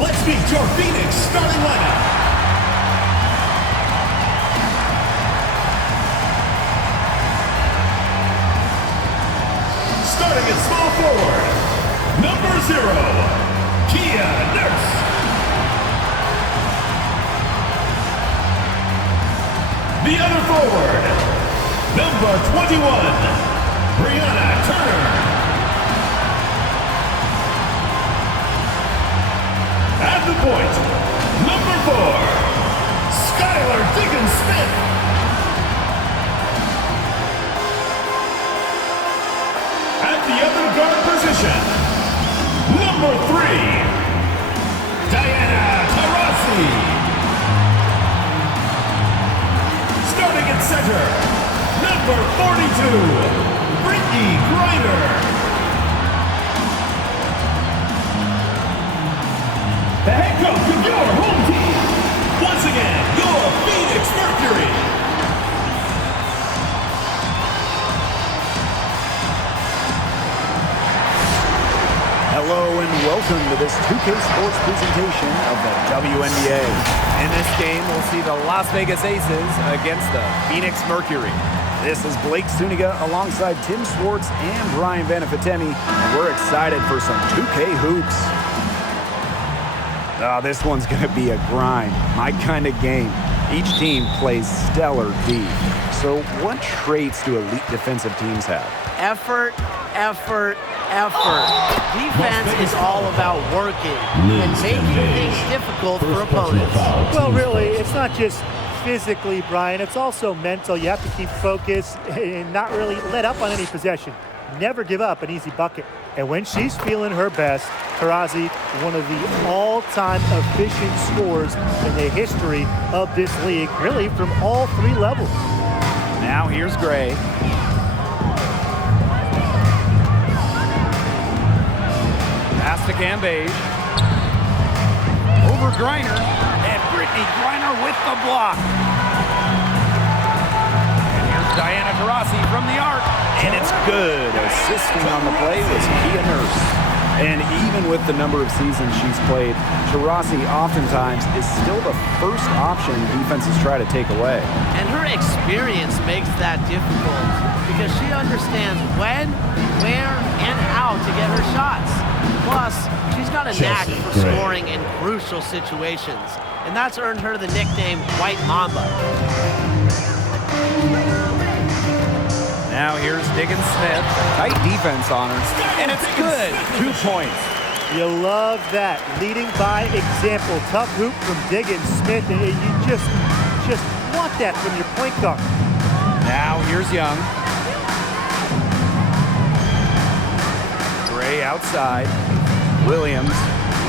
Let's meet your Phoenix starting lineup. Starting at small forward, number 0, Kia Nurse. The other forward, number 21, Brianna Turner. At the point, number 4, Skylar Diggins-Smith. At the other guard position, number 3, Diana Taurasi. Starting at center, number 42, Brittany Griner. The head coach of your home team, once again, your Phoenix Mercury. Hello and welcome to this 2K Sports presentation of the WNBA. In this game, we'll see the Las Vegas Aces against the Phoenix Mercury. This is Blake Suniga alongside Tim Swartz and Brian Vanafitemi, and we're excited for some 2K hoops. Oh, this one's going to be a grind, my kind of game. Each team plays stellar D. So what traits do elite defensive teams have? Effort, effort, effort. Defense is all about working and making things difficult for opponents. Well, really, it's not just physically, Brian. It's also mental. You have to keep focused and not really let up on any possession. Never give up an easy bucket. And when she's feeling her best, Taurasi, one of the all-time efficient scorers in the history of this league, really from all 3 levels. Now here's Gray. Pass to Cambage. Over Griner. And Brittany Griner with the block. And here's Diana Taurasi from the arc. And it's good. Assisting on the play was Kia Nurse. And even with the number of seasons she's played, Taurasi oftentimes is still the first option defenses try to take away. And her experience makes that difficult because she understands when, where, and how to get her shots. Plus, she's got a knack for scoring in crucial situations. And that's earned her the nickname White Mamba. Now here's Diggins-Smith. Tight defense on her. And it's good. 2 points. You love that. Leading by example. Tough hoop from Diggins-Smith. And you just want that from your point guard. Now here's Young. Gray outside. Williams.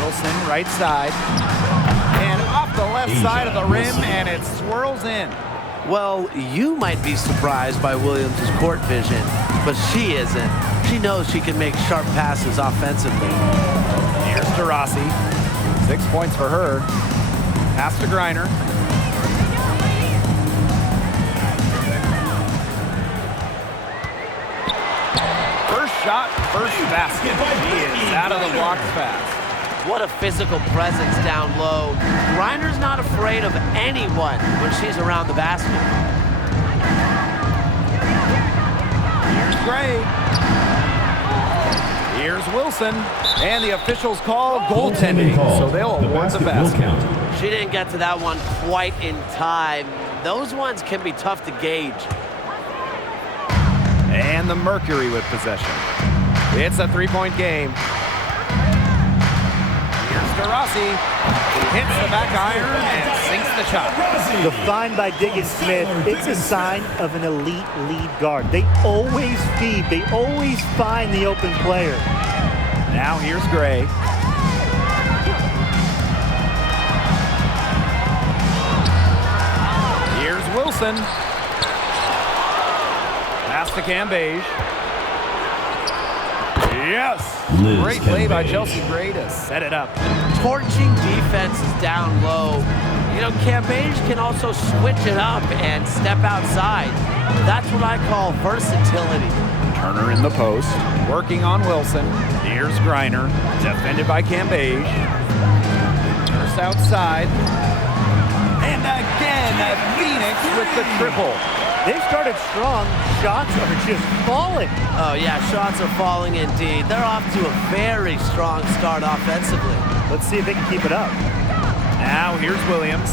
Wilson right side. And off the left side of the rim, and it swirls in. Well, you might be surprised by Williams' court vision, but she isn't. She knows she can make sharp passes offensively. Here's Taurasi. 6 points for her. Pass to Griner. First shot, first basket. She is out of the blocks fast. What a physical presence down low. Griner's not afraid of anyone when she's around the basket. Here's Gray. Here's Wilson. And the officials call goaltending, so they'll award the basket. She didn't get to that one quite in time. Those ones can be tough to gauge. And the Mercury with possession. It's a 3-point game. Taurasi hits the back iron and sinks the shot. The find by Diggins-Smith, it's a sign of an elite lead guard. They always feed. They always find the open player. Now here's Gray. Here's Wilson. Pass to Cambage. Yes! Great play by Chelsea Gray to set it up. Torching defenses down low. You know, Cambage can also switch it up and step outside. That's what I call versatility. Turner in the post, working on Wilson. Here's Griner, defended by Cambage. Nurse outside. And again, Phoenix with the triple. They've started strong. Shots are just falling. Oh, yeah, shots are falling indeed. They're off to a very strong start offensively. Let's see if they can keep it up. Now here's Williams.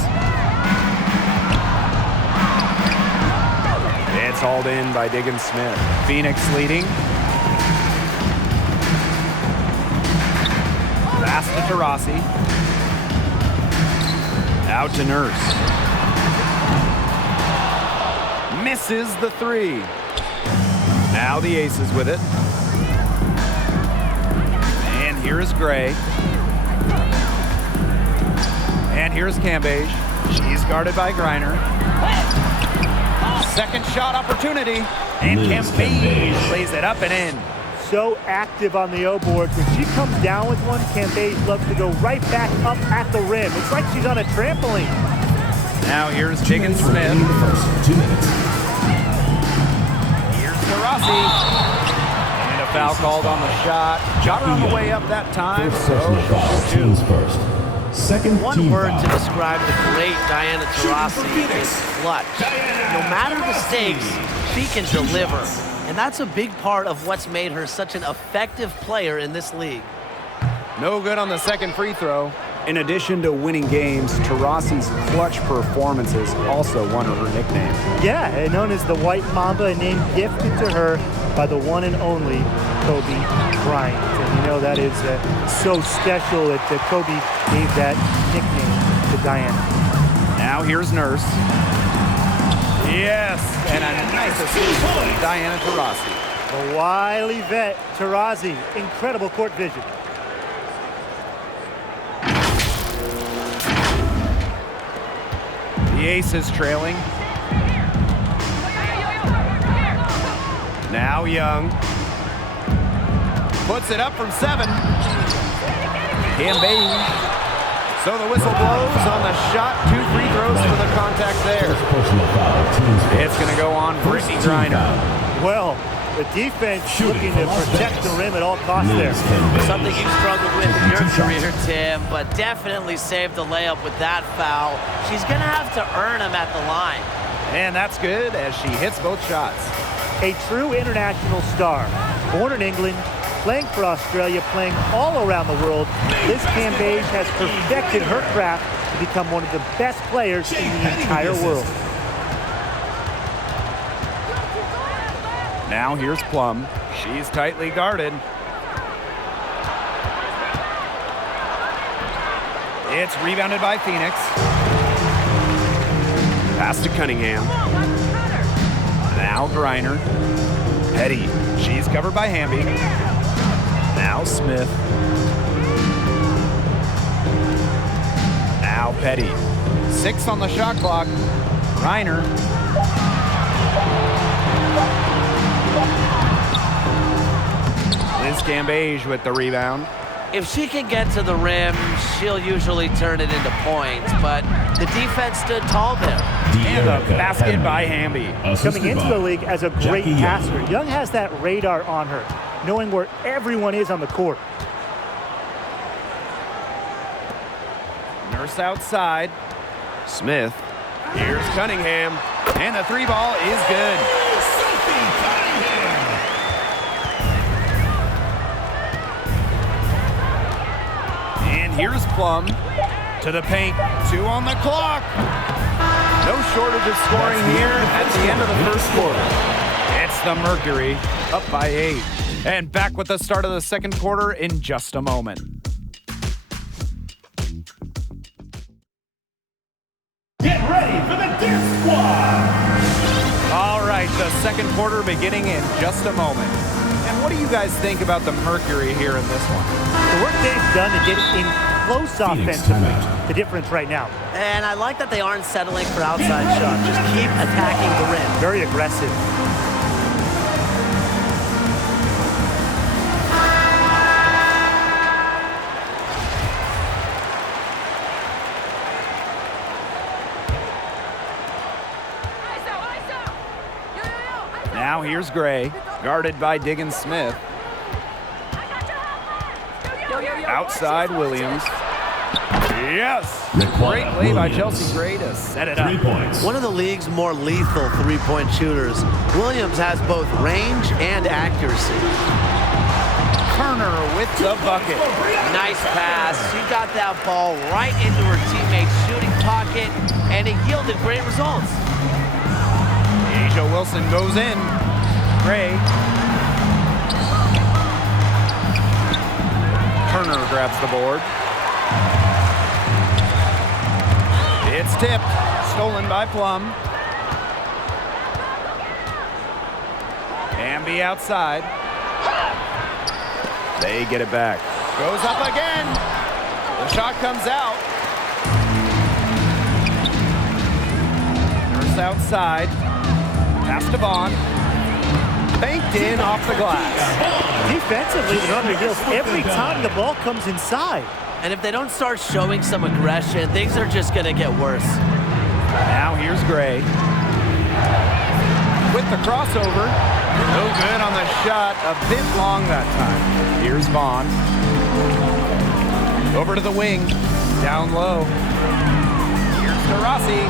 It's hauled in by Diggins Smith. Phoenix leading. Pass to Taurasi. Out to Nurse. Misses the three. Now the Aces with it. And here is Gray. And here's Cambage. She's guarded by Griner. Second shot opportunity. And Cambage plays it up and in. So active on the O boards. When she comes down with one, Cambage loves to go right back up at the rim. It's like she's on a trampoline. Now here's Diggins Smith. First 2 minutes. Here's Taurasi. And a foul called on the shot. Got her on the way up that time. First session foul. Teams first. Second One team word foul. to describe the great Diana Taurasi is clutch. No matter the stakes, she can deliver. And that's a big part of what's made her such an effective player in this league. No good on the second free throw. In addition to winning games, Taurasi's clutch performances also won her her nickname. Yeah, and known as the White Mamba, a name gifted to her by the one and only Kobe Bryant. And you know that is so special that Kobe gave that nickname to Diana. Now here's Nurse. Yes, and a nice assist from Diana Taurasi. The wily vet, Taurasi, incredible court vision. The Aces trailing. Now Young. Puts it up from 7. Cambage. So the whistle blows on the shot. 2 free throws for the contact there. First personal foul. Teams first. It's going to go on Brittany Griner. Well, the defense looking to protect the rim at all costs there. Something you've struggled with in your career, Tim, but definitely saved the layup with that foul. She's going to have to earn them at the line. And that's good as she hits both shots. A true international star. Born in England, playing for Australia, playing all around the world, Liz Cambage has perfected her craft to become one of the best players in the entire world. Now here's Plum. She's tightly guarded. It's rebounded by Phoenix. Pass to Cunningham. Now Griner. Petty. She's covered by Hamby. Now Smith. Now Petty. 6 on the shot clock. Griner. Liz Cambage with the rebound. If she can get to the rim, she'll usually turn it into points, but the defense stood tall there. And a basket by Hamby. Coming into the league as a great passer, Young has that radar on her, knowing where everyone is on the court. Nurse outside. Smith. Here's Cunningham. And the 3 ball is good. And here's Plum to the paint. 2 on the clock. No shortage of scoring here at the end of the first quarter. It's the Mercury up by 8. And back with the start of the second quarter in just a moment. Get ready for the Deer Squad. All right, the second quarter beginning in just a moment. And what do you guys think about the Mercury here in this one? The work they've done to get in close offensively, the difference right now. And I like that they aren't settling for outside shots. Just keep attacking the rim. Very aggressive. Now here's Gray, guarded by Diggins Smith. Outside Williams. Yes. Required Great play by Williams. Chelsea Gray to set it up. 3 points. One of the league's more lethal three-point shooters. Williams has both range and accuracy. Turner with the bucket. Nice pass. She got that ball right into her teammate's shooting pocket, and it yielded great results. Asia Wilson goes in. Gray. Turner grabs the board. It's tipped. Stolen by Plum. Bambi outside. They get it back. Goes up again. The shot comes out. Nurse outside. Pass to Vaughn. Banked in off the glass. Defensively, they're on their heels every time the ball comes inside. And if they don't start showing some aggression, things are just going to get worse. Now here's Gray. With the crossover. No good on the shot. A bit long that time. Here's Vaughn. Over to the wing. Down low. Here's Taurasi.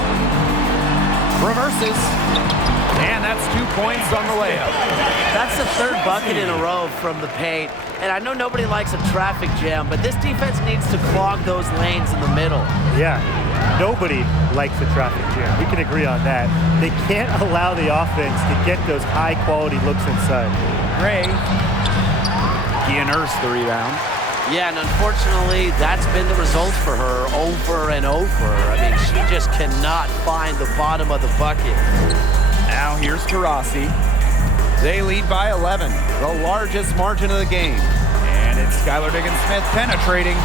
Reverses. And that's 2 points on the layup. That's the third bucket in a row from the paint. And I know nobody likes a traffic jam, but this defense needs to clog those lanes in the middle. Yeah, nobody likes the traffic jam. We can agree on that. They can't allow the offense to get those high-quality looks inside. Gray. Kia Nurse the rebound. Yeah, and unfortunately, that's been the result for her over and over. I mean, she just cannot find the bottom of the bucket. Now here's Taurasi. They lead by 11, the largest margin of the game. And it's Skylar Diggins-Smith penetrating.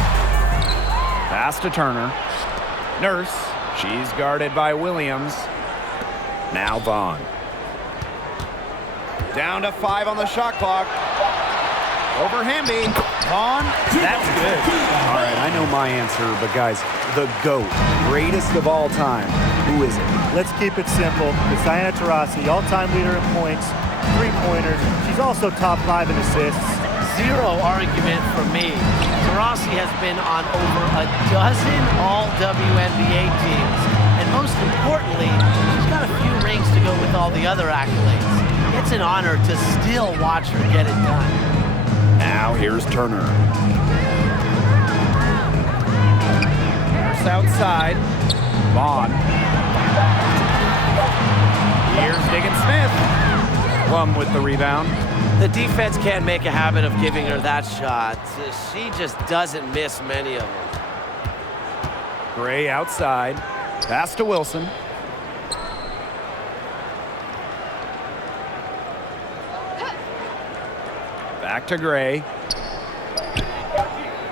Pass to Turner. Nurse. She's guarded by Williams. Now Vaughn. Down to 5 on the shot clock. Over Hamby. Vaughn. That's good. All right, I know my answer, but guys, the GOAT, greatest of all time, who is it? Let's keep it simple. It's Diana Taurasi, all-time leader in points, three-pointers. She's also top 5 in assists. Zero argument for me. Taurasi has been on over a dozen all-WNBA teams. And most importantly, she's got a few rings to go with all the other accolades. It's an honor to still watch her get it done. Now here's Turner. Nurse outside. Vaughn. Here's Diggins-Smith. Plum with the rebound. The defense can't make a habit of giving her that shot. She just doesn't miss many of them. Gray outside. Pass to Wilson. Back to Gray.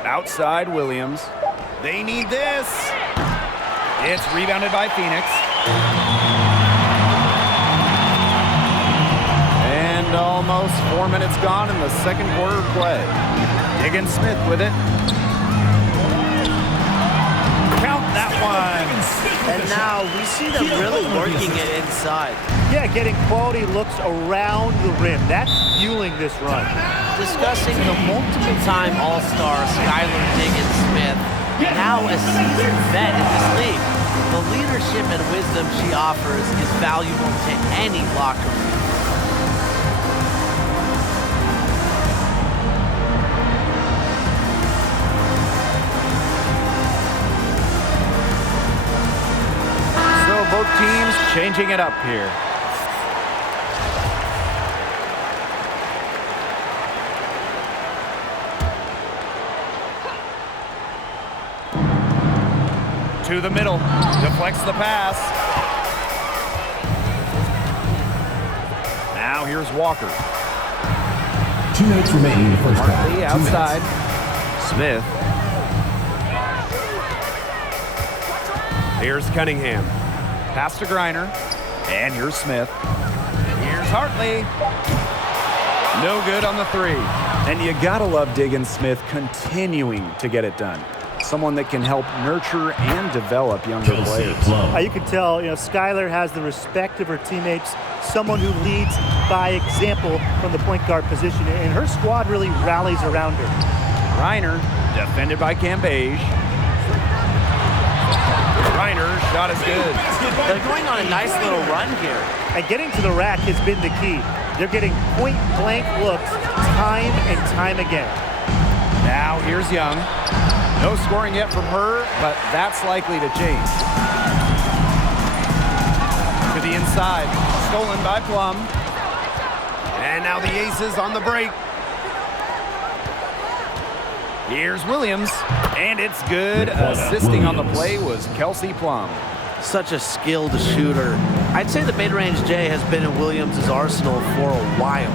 Outside Williams. They need this. It's rebounded by Phoenix. And almost 4 minutes gone in the second quarter of play. Diggins-Smith with it. Count that one. And now we see them really working it inside. Yeah, getting quality looks around the rim. That's fueling this run. Discussing the multiple-time All-Star Skylar Diggins-Smith, now a seasoned vet in this league. The leadership and wisdom she offers is valuable to any locker room. So both teams changing it up here. To the middle, deflects the pass. Now here's Walker. 2 minutes remaining in the first half. 2 Hartley minutes. outside. Smith. Here's Cunningham. Pass to Griner. And here's Smith. Here's Hartley. No good on the three. And you gotta love Diggins-Smith continuing to get it done. Someone that can help nurture and develop younger players. You can tell, Skylar has the respect of her teammates, someone who leads by example from the point guard position, and her squad really rallies around her. Reiner, defended by Cambage. Reiner, shot is good. They're going on a nice little run here. And getting to the rack has been the key. They're getting point-blank looks time and time again. Now here's Young. No scoring yet from her, but that's likely to change. To the inside, stolen by Plum. And now the Aces on the break. Here's Williams, and it's good. Assisting on the play was Kelsey Plum. Such a skilled shooter. I'd say the mid-range J has been in Williams' arsenal for a while.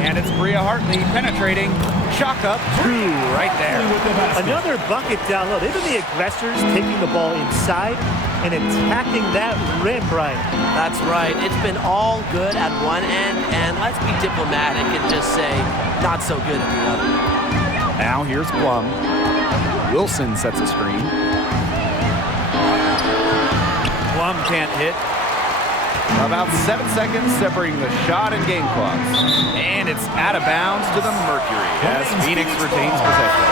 And it's Bria Hartley penetrating. Chalk up 2 right there. Another bucket down low. They've been the aggressors, taking the ball inside and attacking that rim, Brian. That's right. It's been all good at one end, and let's be diplomatic and just say not so good at the other. Now here's Plum. Wilson sets a screen. Plum can't hit. About 7 seconds separating the shot and game clocks. And it's out of bounds to the Mercury as Phoenix retains possession.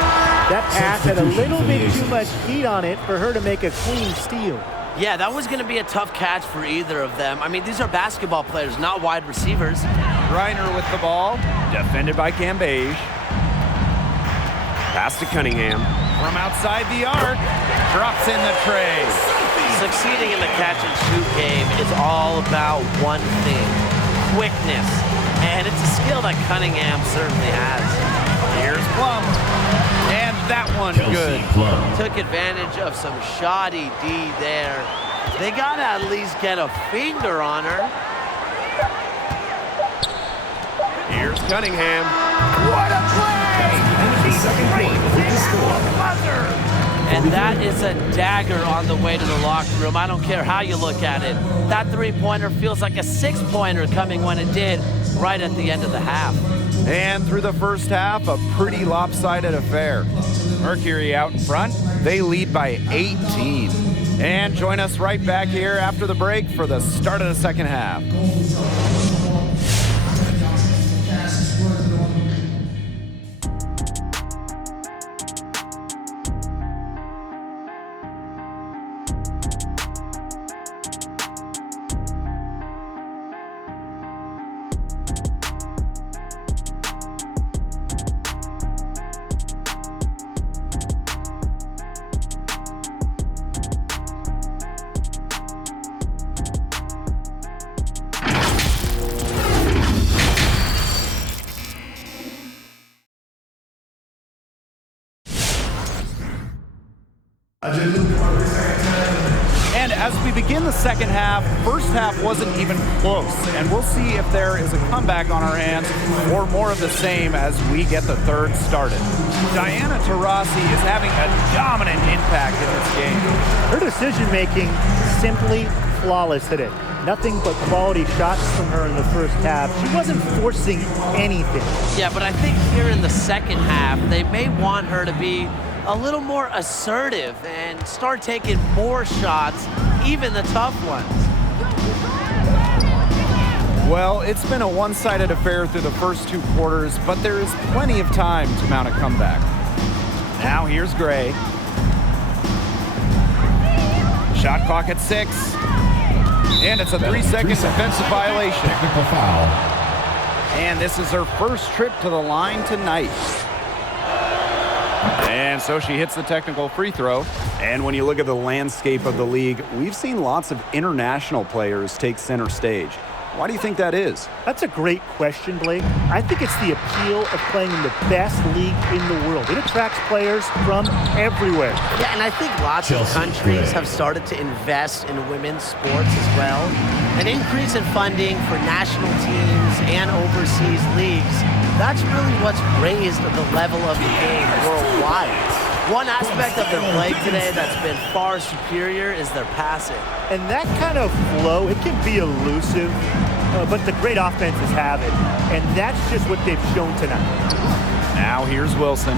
That pass had a little bit too much heat on it for her to make a clean steal. Yeah, that was going to be a tough catch for either of them. I mean, these are basketball players, not wide receivers. Reiner with the ball, defended by Cambage. Pass to Cunningham. From outside the arc, drops in the tray. Succeeding in the catch-and-shoot game is all about one thing, quickness. And it's a skill that Cunningham certainly has. Here's Plum. And that one good. Took advantage of some shoddy D there. They got to at least get a finger on her. Here's Cunningham. What a play! And that is a dagger on the way to the locker room. I don't care how you look at it. That three-pointer feels like a six-pointer coming when it did right at the end of the half. And through the first half, a pretty lopsided affair. Mercury out in front. They lead by 18. And join us right back here after the break for the start of the second half. And as we begin the second half, first half wasn't even close. And we'll see if there is a comeback on our hands or more of the same as we get the third started. Diana Taurasi is having a dominant impact in this game. Her decision-making simply flawless today. Nothing but quality shots from her in the first half. She wasn't forcing anything. Yeah, but I think here in the second half, they may want her to be a little more assertive and start taking more shots, even the tough ones. Well, it's been a one-sided affair through the first 2 quarters, but there is plenty of time to mount a comeback. Now here's Gray. Shot clock at 6. And it's a 3-second defensive violation. Technical foul. And this is her first trip to the line tonight. And so she hits the technical free throw. And when you look at the landscape of the league, we've seen lots of international players take center stage. Why do you think that is? That's a great question, Blake. I think it's the appeal of playing in the best league in the world. It attracts players from everywhere. Yeah, and I think lots of countries have started to invest in women's sports as well. An increase in funding for national teams and overseas leagues, that's really what's raised the level of the game worldwide. One aspect of their play today that's been far superior is their passing. And that kind of flow, it can be elusive, but the great offenses have it. And that's just what they've shown tonight. Now here's Wilson.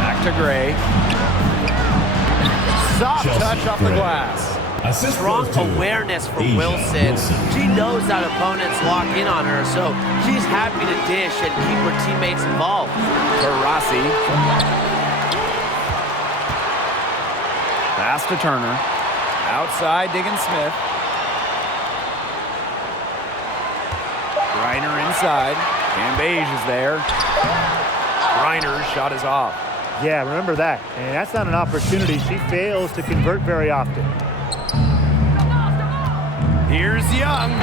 Back to Gray. Soft touch off the glass. Assist strong goes to awareness from Asia Wilson. Wilson. She knows that opponents lock in on her, so she's happy to dish and keep her teammates involved. Taurasi. Pass to Turner. Outside, Diggin Smith. Reiner inside. Cambage is there. Reiner's shot is off. Yeah, remember that. And that's not an opportunity she fails to convert very often. Here's Young.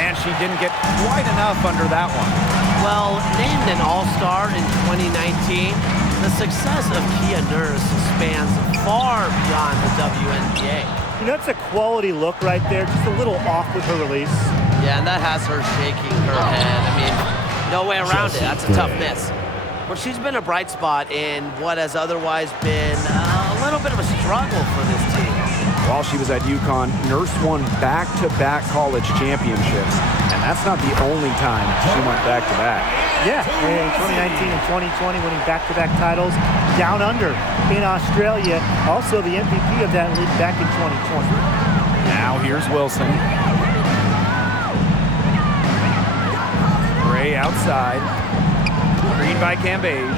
And she didn't get quite enough under that one. Well, named an All-Star in 2019, the success of Kia Nurse spans far beyond the WNBA. You know, that's a quality look right there. Just a little off with her release. Yeah, and that has her shaking her head. I mean, no way around it. That's a tough miss. Well, she's been a bright spot in what has otherwise been a little bit of a struggle for this team. While she was at UConn, Nurse won back-to-back college championships, and that's not the only time she went back-to-back. Yeah, in 2019 and 2020, winning back-to-back titles down under in Australia. Also the MVP of that league back in 2020. Now here's Wilson. Gray outside. Green by Cambage.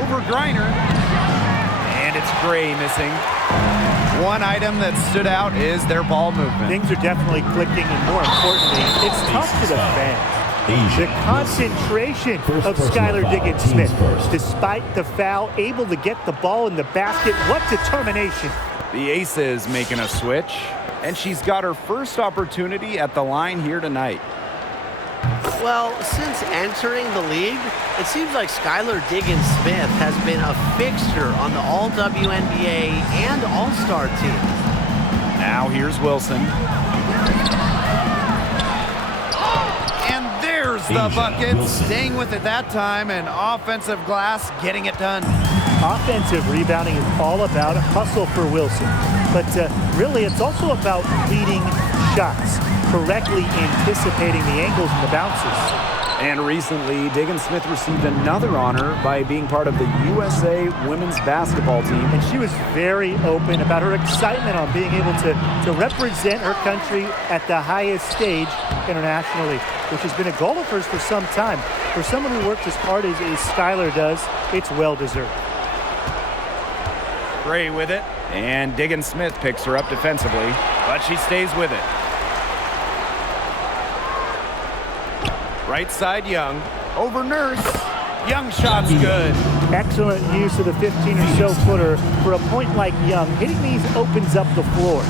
Over Griner. And it's Gray missing. One item that stood out is their ball movement. Things are definitely clicking, and more importantly, it's tough to defend. The concentration of Skylar Diggins-Smith, despite the foul, able to get the ball in the basket. What determination. The Aces making a switch, and she's got her first opportunity at the line here tonight. Well, since entering the league, it seems like Skylar Diggins-Smith has been a fixture on the All-WNBA and All-Star teams. Now here's Wilson. And there's the bucket. Staying with it that time, and offensive glass getting it done. Offensive rebounding is all about hustle for Wilson. But really, it's also about leading shots, correctly anticipating the angles and the bounces. And recently, Diggins-Smith received another honor by being part of the USA women's basketball team. And she was very open about her excitement on being able to represent her country at the highest stage internationally, which has been a goal of hers for some time. For someone who works as hard as Skylar does, it's well-deserved. Gray with it, and Diggins-Smith picks her up defensively, but she stays with it. Right side, Young. Over Nurse. Young shot's good. Excellent use of the 15 or so footer for a point like Young. Hitting these opens up the floor.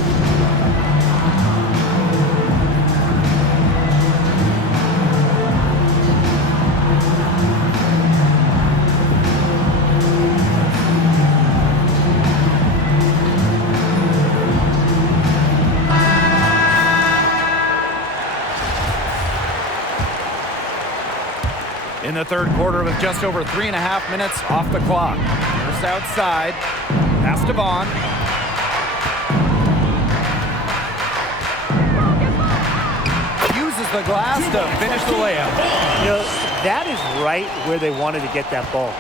In the third quarter with just over 3.5 minutes off the clock. First outside. Pass to Vaughn. Uses the glass to finish the layup. You know, that is right where they wanted to get that ball.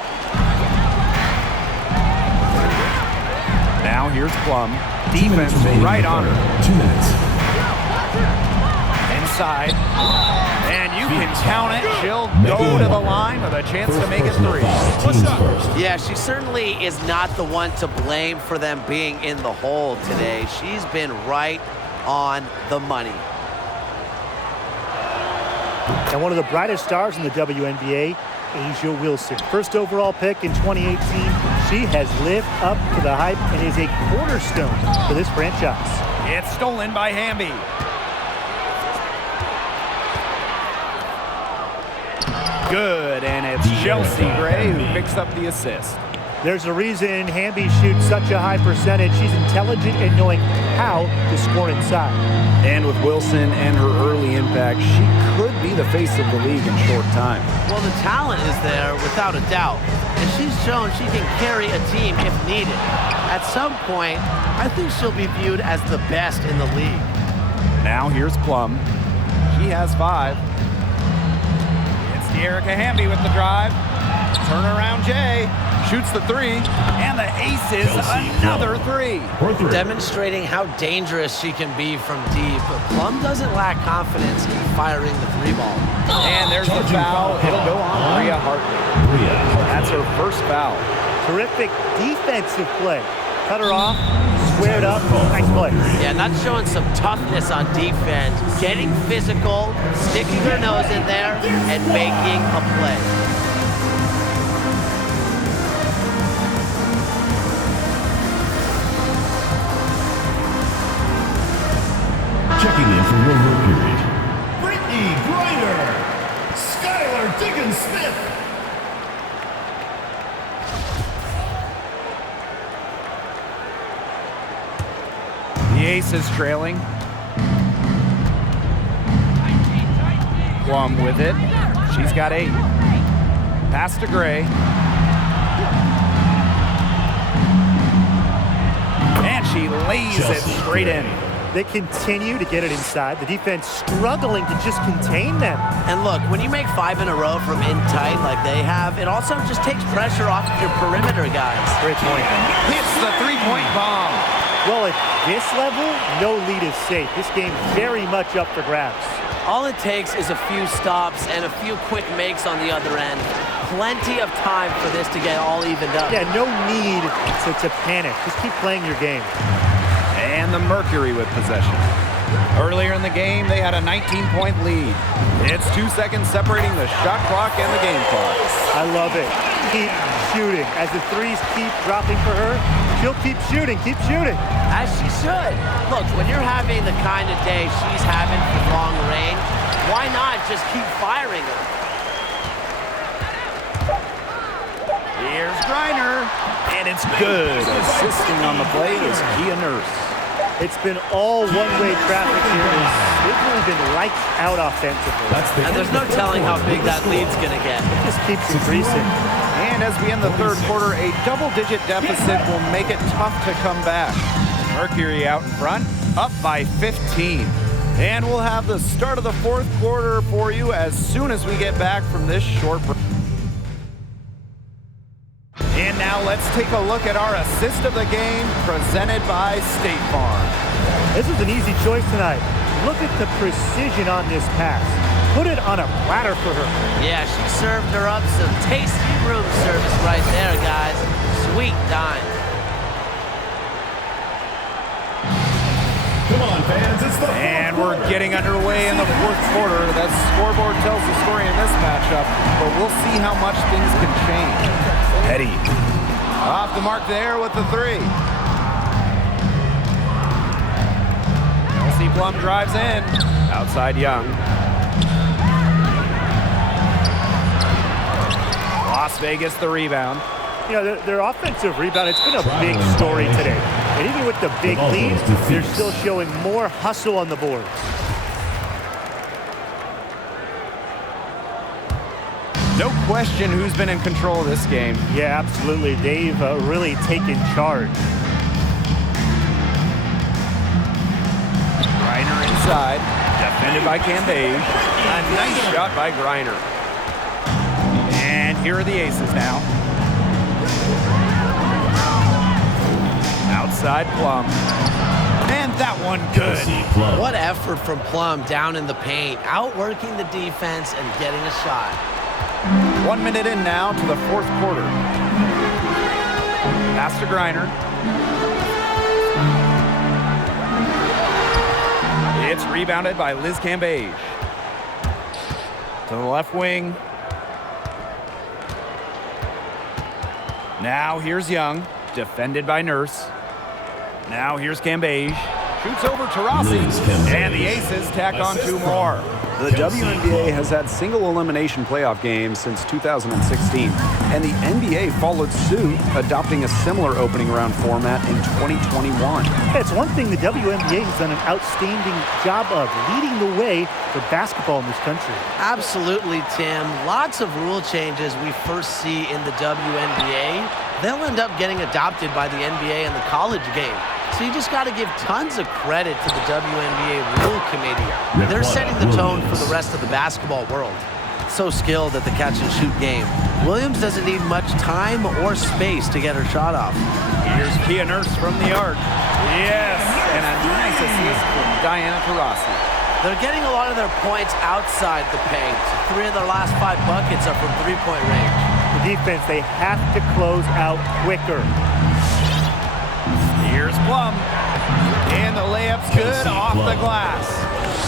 Now here's Plum. Defense right on her. 2 minutes. Inside. And you can count it. She'll go to the line with a chance to make it 3. Yeah, she certainly is not the one to blame for them being in the hole today. She's been right on the money. And one of the brightest stars in the WNBA, Asia Wilson. First overall pick in 2018. She has lived up to the hype and is a cornerstone for this franchise. It's stolen by Hamby. Good, and it's Chelsea Gray who picks up the assist. There's a reason Hamby shoots such a high percentage. She's intelligent in knowing how to score inside. And with Wilson and her early impact, she could be the face of the league in short time. Well, the talent is there without a doubt, and she's shown she can carry a team if needed. At some point, I think she'll be viewed as the best in the league. Now here's Plum. She has 5. It's Erica Hamby with the drive. Turnaround Jay. shoots the three, and the aces another three. Demonstrating how dangerous she can be from deep. But Plum doesn't lack confidence in firing the three ball. And there's the foul. It'll go on Rhea Hartley. That's her first foul. Terrific defensive play. Cut her off, squared up, nice play. Yeah, not showing some toughness on defense. Getting physical, sticking her nose in there, and making a play. Checking in for your Mercury, Brittany Griner, Skylar Diggins-Smith. The Aces trailing. Plum with it. She's got 8. Pass to Gray. And she lays it straight in. They continue to get it inside. The defense struggling to just contain them. And look, when you make 5 in a row from in tight like they have, it also just takes pressure off of your perimeter guys. Great point. Hits the three-point bomb. Well, at this level, no lead is safe. This game very much up for grabs. All it takes is a few stops and a few quick makes on the other end. Plenty of time for this to get all evened up. Yeah, no need to panic. Just keep playing your game. And the Mercury with possession. Earlier in the game, they had a 19-point lead. It's 2 seconds separating the shot clock and the game clock. I love it. Keep shooting. As the threes keep dropping for her, she'll keep shooting. Keep shooting. As she should. Look, when you're having the kind of day she's having from long range, why not just keep firing her? Here's Griner, and it's good. Assisting on the play is Kia Nurse. It's been all one-way traffic here. They've really been lights out offensively. And there's no telling how big that lead's going to get. It just keeps increasing. And as we end the third quarter, a double-digit deficit will make it tough to come back. Mercury out in front, up by 15. And we'll have the start of the fourth quarter for you as soon as we get back from this short break. And now let's take a look at our assist of the game presented by State Farm. This is an easy choice tonight. Look at the precision on this pass. Put it on a platter for her. Yeah, she served her up some tasty room service right there, guys. Sweet dime. Come on, fans, it's the And we're getting underway in the fourth quarter. That scoreboard tells the story in this matchup, but we'll see how much things can change. Petty off the mark there with the three. Kelsey Plum drives in. Outside Young. Las Vegas the rebound. You know, their offensive rebound, it's been a big story today. And even with the big lead, they're still showing more hustle on the boards. No question who's been in control of this game. Yeah, absolutely. They've really taken charge. Griner inside, defended by Cambage. A nice shot by Griner. And here are the Aces now. Outside Plum. And that one good. What effort from Plum down in the paint, outworking the defense and getting a shot. 1 minute in now to the fourth quarter. Pass to Griner. It's rebounded by Liz Cambage. To the left wing. Now here's Young, defended by Nurse. Now here's Cambage. Shoots over Taurasi. And the Aces tack on 2 more. The WNBA has had single elimination playoff games since 2016, and the NBA followed suit, adopting a similar opening round format in 2021. It's one thing the WNBA has done an outstanding job of, leading the way for basketball in this country. Absolutely, Tim. Lots of rule changes we first see in the WNBA. They'll end up getting adopted by the NBA and the college game. So you just got to give tons of credit to the WNBA Rule Committee. They're setting the tone for the rest of the basketball world. so skilled at the catch-and-shoot game. Williams doesn't need much time or space to get her shot off. Here's Kia Nurse from the arc. Yes, and a nice assist from Diana Taurasi. They're getting a lot of their points outside the paint. 3 of their last 5 buckets are from three-point range. The defense, they have to close out quicker. Here's Plum. And the layup's good off the glass.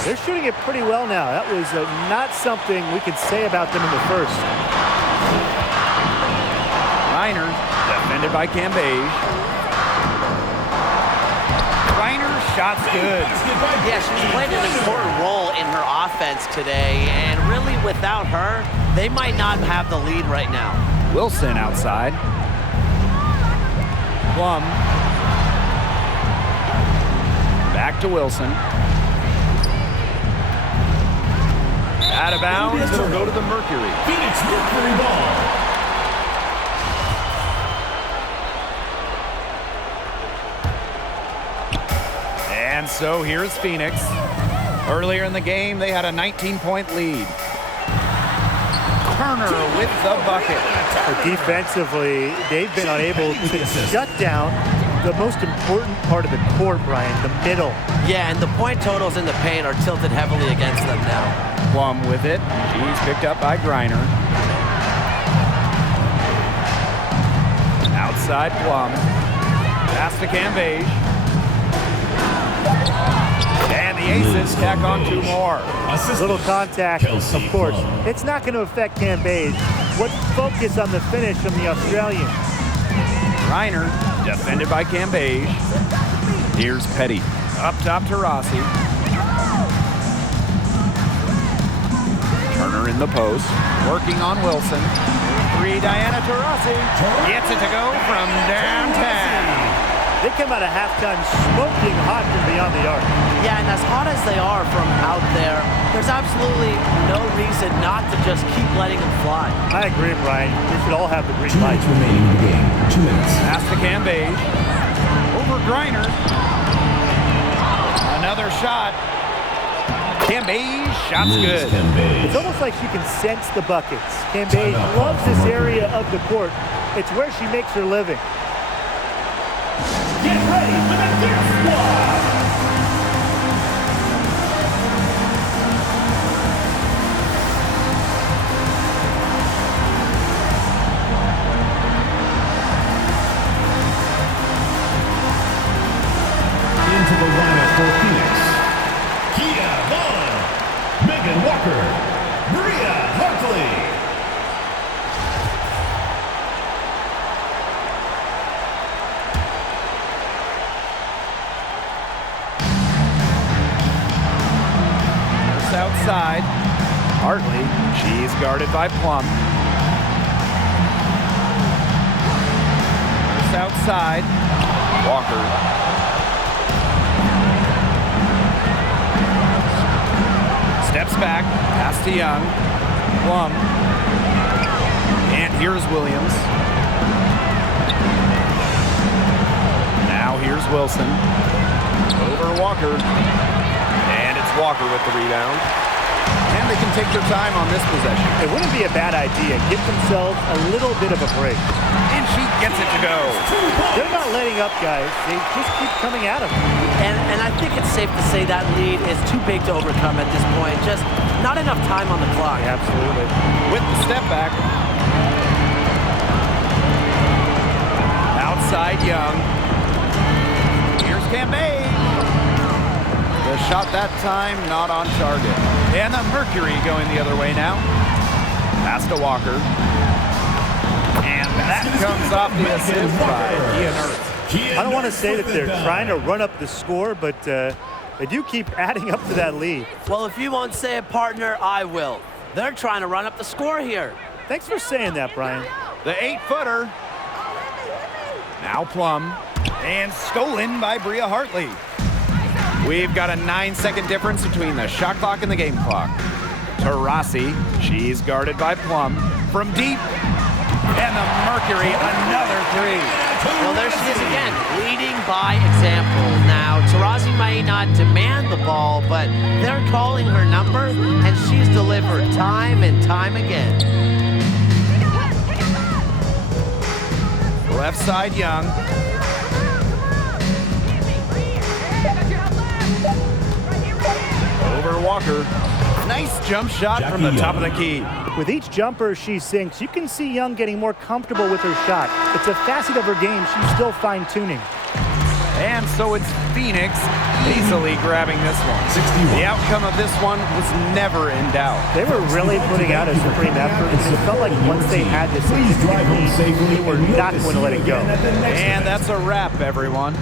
They're shooting it pretty well now. That was not something we could say about them in the first. Reiner, defended by Cambage. Reiner's shot's good. Yeah, she's played an important role in her offense today, and really without her, they might not have the lead right now. Wilson outside. Plum. Back to Wilson. Out of bounds, it'll go to the Mercury. Phoenix Mercury ball. And so here's Phoenix. Earlier in the game, they had a 19-point lead. Turner with the bucket. But defensively, they've been unable to shut down the most important part of the court, Brian, the middle. Yeah, and the point totals in the paint are tilted heavily against them now. Plum with it. She's picked up by Griner. Outside Plum. Pass to Cambage. And the Aces tack on 2 more. Little contact, of course. It's not going to affect Cambage. What focus on the finish from the Australians. Reiner, defended by Cambage. Here's Petty. Up top to Rossi. Turner in the post. Working on Wilson. 3, Diana Taurasi. Gets it to go from downtown. They come out of halftime smoking hot from beyond the arc. Yeah, and as hot as they are from out there, there's absolutely no reason not to just keep letting them fly. I agree, Brian. They should all have the green 2 light. minutes remaining in the game. 2 minutes. Pass to Cambage. Over Griner. Another shot. Cambage, shot's good. It's almost like she can sense the buckets. Cambage loves this area of the court. It's where she makes her living. Get ready for the dance squad. Into the lineup for Phoenix. Kia Vaughn, Megan Walker, Maria Hartley. Outside. Hartley, she's guarded by Plum. Just outside. Walker. Steps back, pass to Young. Plum. And here's Williams. Now here's Wilson. Over Walker. And it's Walker with the rebound. And they can take their time on this possession. It wouldn't be a bad idea. Give themselves a little bit of a break. And she gets it to go. They're not letting up, guys. They just keep coming at them. And I think it's safe to say that lead is too big to overcome at this point. Just not enough time on the clock. Absolutely. With the step back. Outside Young. Here's Cambage. The shot that time not on target. And the Mercury going the other way now. Pass to Walker. And that comes off the assist by Kia Nurse. I don't want to say that they're trying to run up the score, but they do keep adding up to that lead. Well, if you won't say it, partner, I will. They're trying to run up the score here. Thanks for saying that, Brian. The 8-footer. Now Plum. And stolen by Bria Hartley. We've got a 9-second difference between the shot clock and the game clock. Taurasi, she's guarded by Plum. From deep. And the Mercury, another 3. Well, there she is again, leading by example. Now, Taurasi may not demand the ball, but they're calling her number, and she's delivered time and time again. Left side, Young. Over Walker. Nice jump shot from the top of the key. With each jumper she sinks, you can see Young getting more comfortable with her shot. It's a facet of her game she's still fine-tuning. And so it's Phoenix easily grabbing this one. 61. The outcome of this one was never in doubt. They were really putting out a supreme effort, and it felt like once they had this, Please drive home safely. they were not going to let it go. And that's a wrap, everyone.